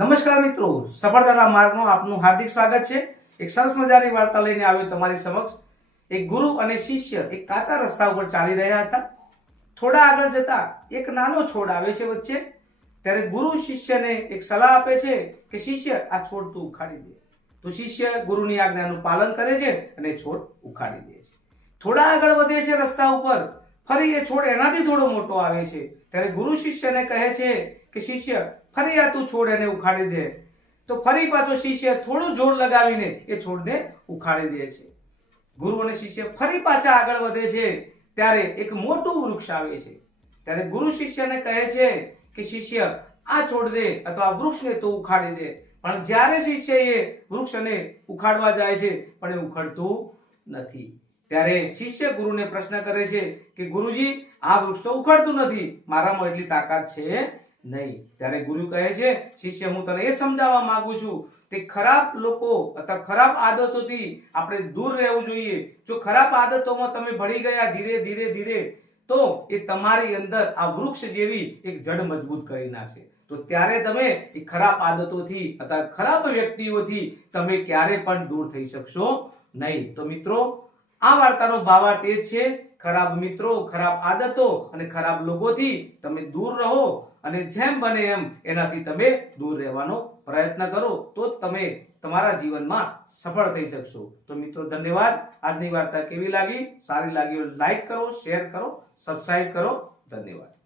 નમસ્કાર મિત્રો, સફળતાના માર્ગમાં આપનું હાર્દિક સ્વાગત છે। એક સરસ મજાની વાર્તા લઈને આવ્યો તમારી સમક્ષ। એક ગુરુ અને શિષ્ય એક કાચા રસ્તા ઉપર ચાલી રહ્યા હતા। થોડા આગળ જતા એક નાનો છોડ આવે છે વચ્ચે। ત્યારે ગુરુ શિષ્યને એક સલાહ આપે છે કે શિષ્ય આ છોડ તું ઉખાડી દે। તો શિષ્ય ગુરુની આજ્ઞાનું પાલન કરે છે અને છોડ ઉખાડી દે છે। થોડા આગળ વધે છે રસ્તા ઉપર, ફરી એ છોડ એનાથી થોડો મોટો આવે છે। ત્યારે ગુરુ શિષ્યને કહે છે કે શિષ્ય ફરી આ તું છોડ એને ઉખાડી દે। તો ફરી પાછો શિષ્ય થોડું જોર લગાવીને એ છોડને ઉખાડી દે છે। ગુરુ અને શિષ્ય ફરી પાછા આગળ વધે છે ત્યારે એક મોટું વૃક્ષ આવે છે। ત્યારે ગુરુ શિષ્યને કહે છે કે શિષ્ય આ છોડ દે અથવા વૃક્ષને તો ઉખાડી દે। પણ જ્યારે શિષ્ય એ વૃક્ષને ઉખાડવા જાય છે પણ એ ઉખડતું નથી। ત્યારે શિષ્ય ગુરુને પ્રશ્ન કરે છે કે ગુરુજી, આ વૃક્ષ તો ઉખડતું નથી, મારામાં એટલી તાકાત છે નહીં। ત્યારે ગુરુ કહે છે શિષ્ય, હું તને એ સમજાવવા માંગુ છું કે ખરાબ લોકો અથવા ખરાબ આદતોથી આપણે દૂર રહેવું જોઈએ। જો ખરાબ આદતોમાં તમે ભળી ગયા ધીરે ધીરે ધીરે તો એ તમારી અંદર આ વૃક્ષ જેવી એક જડ મજબૂત કરી નાખશે। તો ત્યારે તમે એ ખરાબ આદતોથી અથવા ખરાબ વ્યક્તિઓથી તમે ક્યારે પણ દૂર થઈ શકશો નહીં। તો મિત્રો, આ વાર્તાનો ભાવાર્થ એ છે, ખરાબ મિત્રો, ખરાબ આદતો અને ખરાબ લોકોથી તમે દૂર રહો અને જેમ બને એમ એનાથી તમે દૂર રહેવાનો પ્રયત્ન કરો, તો તમે તમારા જીવનમાં સફળ થઈ શકશો। તો મિત્રો ધન્યવાદ। આજની વાર્તા કેવી લાગી? સારી લાગી હોય લાઈક કરો, શેર કરો, સબસ્ક્રાઇબ કરો। ધન્યવાદ।